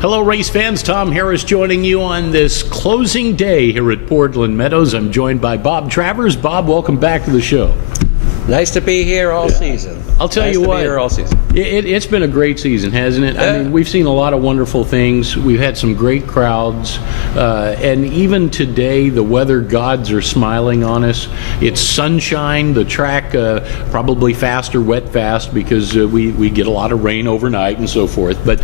Hello, race fans. Tom Harris joining you on this closing day here at Portland Meadows. I'm joined by Bob Travers. Bob, welcome back to the show. Nice to be here all season. I'll tell you Nice to what. be here all season. It's been a great season, hasn't it? I mean, we've seen a lot of wonderful things. We've had some great crowds. And even today, the weather gods are smiling on us. It's sunshine. The track probably fast or wet fast because we get a lot of rain overnight and so forth. But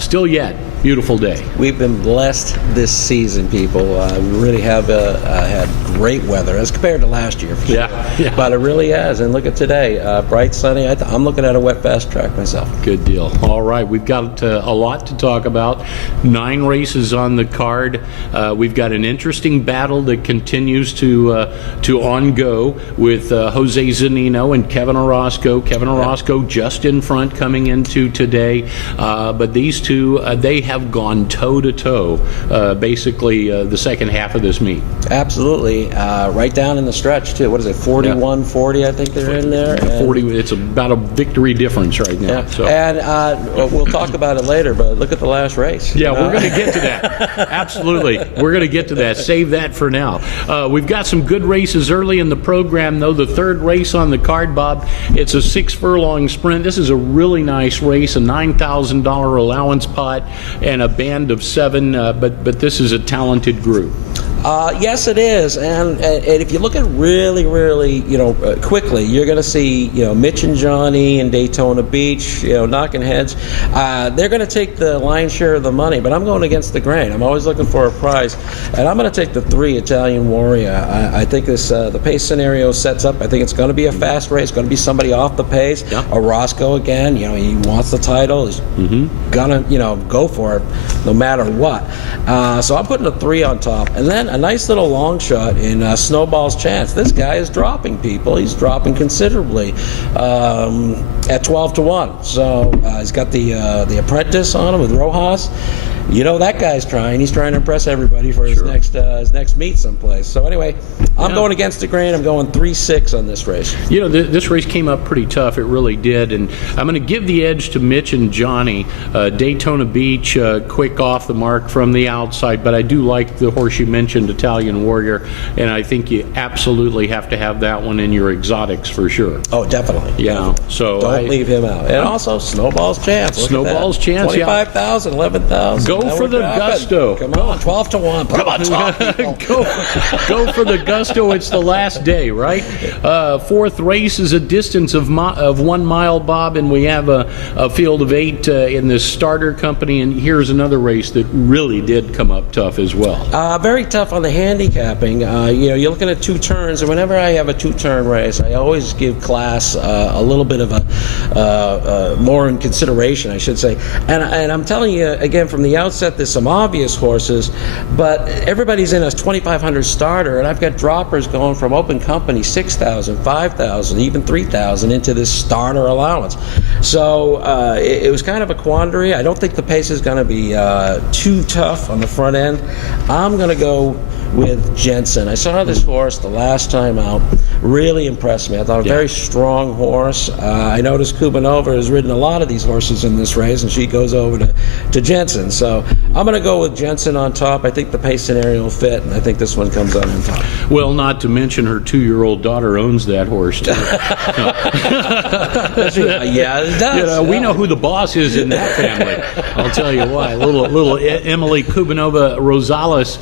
still yet, beautiful day. We've been blessed this season, people. We really have had great weather as compared to last year. For Yeah, sure. yeah. But it really has. And look at today, bright, sunny. I'm looking at a wet fast track myself. Good deal. All right, we've got a lot to talk about. 9 races on the card. We've got an interesting battle that continues to on-go with Jose Zanino and Kevin Orozco. Kevin Orozco just in front coming into today. But these two, they have gone toe-to-toe, basically the second half of this meet. Absolutely. Right down in the stretch, too. What is it, 41-40, I think they're in there? And 40. It's about a victory difference right now. Yeah. So. And we'll talk about it later, but look at the last race. Yeah, we're going to get to that. Absolutely. We're going to get to that. Save that for now. We've got some good races early in the program, though. The third race on the card, Bob, it's a 6-furlong sprint. This is a really nice race, a $9,000 allowance pot and a band of 7, but this is a talented group. Yes, it is, and if you look at really, quickly, you're going to see, Mitch and Johnny in Daytona Beach, knocking heads. They're going to take the lion's share of the money, but I'm going against the grain. I'm always looking for a prize, and I'm going to take the 3 Italian Warrior. I think this the pace scenario sets up. I think it's going to be a fast race. Going to be somebody off the pace. Yeah. Orozco again. He wants the title. He's gonna, go for it no matter what. So I'm putting a 3 on top, and then a nice little long shot in Snowball's Chance. This guy is dropping, people. He's dropping considerably at 12-1. So he's got the apprentice on him with Rojas. That guy's trying. He's trying to impress everybody for his next meet someplace. So anyway, I'm going against the grain. I'm going 3-6 on this race. This race came up pretty tough. It really did. And I'm going to give the edge to Mitch and Johnny. Daytona Beach, quick off the mark from the outside. But I do like the horse you mentioned, Italian Warrior. And I think you absolutely have to have that one in your exotics for sure. Oh, definitely. Yeah. So don't leave him out. And also Snowball's Chance. Look Snowball's at that. Chance, 25,000, 11,000. Go for the gusto. Come on, 12-1. Come on, talk, people. Go for the gusto. It's the last day, right? Fourth race is a distance of 1 mile, Bob, and we have a field of 8 in this starter company. And here's another race that really did come up tough as well. Very tough on the handicapping. You're looking at 2 turns, and whenever I have a 2-turn race, I always give class a little bit of a more in consideration, I should say. And I'm telling you again from the outset, there's some obvious horses, but everybody's in a 2,500 starter, and I've got droppers going from open company 6,000, 5,000, even 3,000 into this starter allowance. So it was kind of a quandary. I don't think the pace is going to be too tough on the front end. I'm going to go with Jensen. I saw this horse the last time out. Really impressed me. I thought a very strong horse. I noticed Kubanova has ridden a lot of these horses in this race, and she goes over to Jensen. So I'm going to go with Jensen on top. I think the pace scenario will fit, and I think this one comes out on top. Well, not to mention her 2-year-old daughter owns that horse, too. Yeah, it does. We know who the boss is in that family. I'll tell you why. Little Emily Kubanova Rosales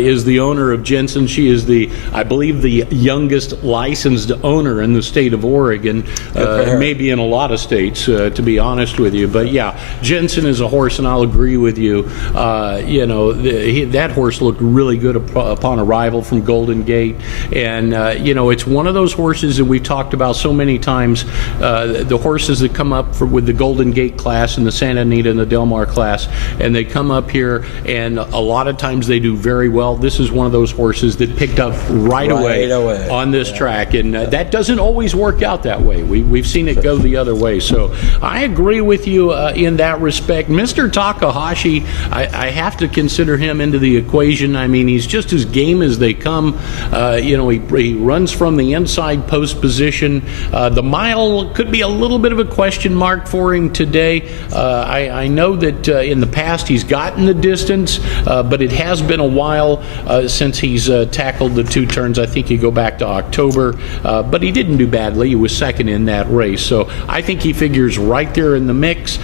is the owner of Jensen. She is I believe, the youngest licensed owner in the state of Oregon, maybe in a lot of states, to be honest with you. But yeah, Jensen is a horse, and I'll agree with you. That horse looked really good upon arrival from Golden Gate, and it's one of those horses that we've talked about so many times. The horses that come up with the Golden Gate class and the Santa Anita and the Del Mar class, and they come up here, and a lot of times they do very well. This is is one of those horses that picked up right away on this track, and that doesn't always work out that way. We've seen it go the other way. So I agree with you in that respect. Mr. Takahashi, I have to consider him into the equation. I mean, he's just as game as they come. He runs from the inside post position. The mile could be a little bit of a question mark for him today. I know that in the past he's gotten the distance, but it has been a while since he's tackled the 2 turns. I think you go back to October, but he didn't do badly. He was second in that race. So I think he figures right there in the mix.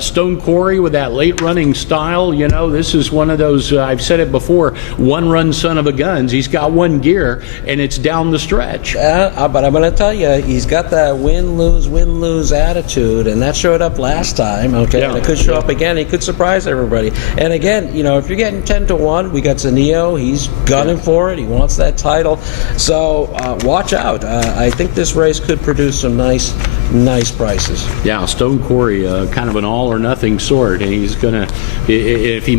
Stone Quarry with that late running style, this is one of those, I've said it before, one-run son of a guns. He's got one gear, and it's down the stretch. But I'm going to tell you, he's got that win-lose attitude, and that showed up last time, okay? Yeah. And it could show up again. He could surprise everybody. And again, if you're getting 10-1, we got Zanio. He's gunning for it. He wants that title. So watch out. I think this race could produce some nice prices. Yeah, Stone Quarry, kind of an all-or-nothing sort, and he's going to, if he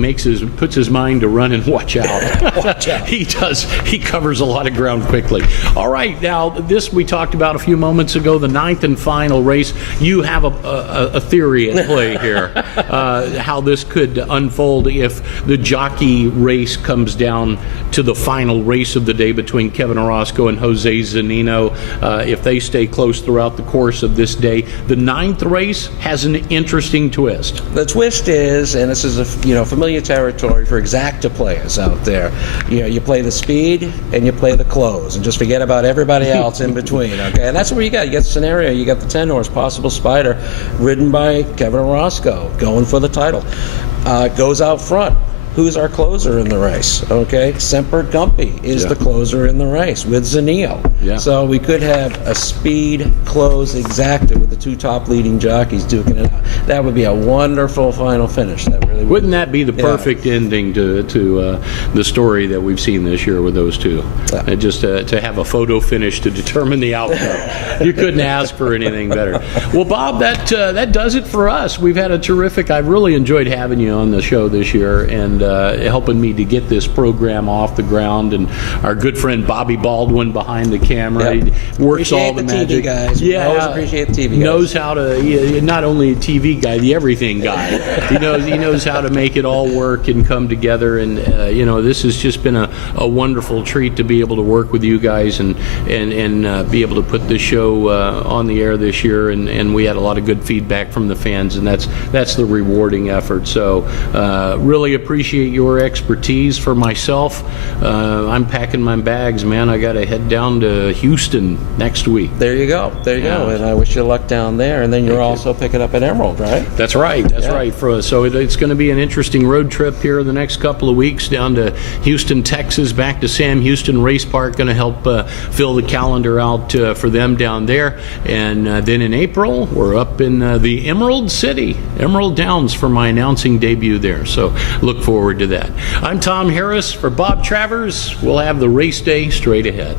puts his mind to run and watch out. Watch out. He does. He covers a lot of ground quickly. All right, now this we talked about a few moments ago, the 9th and final race. You have a theory at play here, how this could unfold if the jockey race comes down to the final race of the day between Kevin Orozco and Jose Zanino. If they stay close throughout the course of this day, the 9th race has an interesting twist. The twist is, and this is familiar territory for exacta players out there. You play the speed and you play the close, and just forget about everybody else in between. Okay, and that's where you got the scenario. You got the 10-horse Possible Spider, ridden by Kevin Orozco, going for the title. Goes out front. Who's our closer in the race? Okay, Semper Gumpy is the closer in the race with Zanio. Yeah. So we could have a speed close exacta with the 2 top leading jockeys duking it out. That would be a wonderful final finish. That really would. Wouldn't that be the perfect ending to the story that we've seen this year with those two? Just to have a photo finish to determine the outcome. You couldn't ask for anything better. Well, Bob, that does it for us. We've had a terrific. I've really enjoyed having you on the show this year, and helping me to get this program off the ground, and our good friend Bobby Baldwin behind the camera. Yep. He works appreciate all the magic. TV guys. Yeah, always appreciate the TV guys. Knows how to, not only a TV guy, the everything guy. he knows how to make it all work and come together, and this has just been a wonderful treat to be able to work with you guys and be able to put this show on the air this year, and we had a lot of good feedback from the fans, and that's the rewarding effort. So really appreciate your expertise. For myself, I'm packing my bags, man. I got to head down to Houston next week. There you go. And I wish you luck down there. And then you're also picking up an Emerald, right? That's right. Right. So it's going to be an interesting road trip here the next couple of weeks down to Houston, Texas, back to Sam Houston Race Park. Going to help fill the calendar out for them down there. And then in April, we're up in the Emerald City, Emerald Downs, for my announcing debut there. So look forward to that. I'm Tom Harris for Bob Travers. We'll have the race day straight ahead.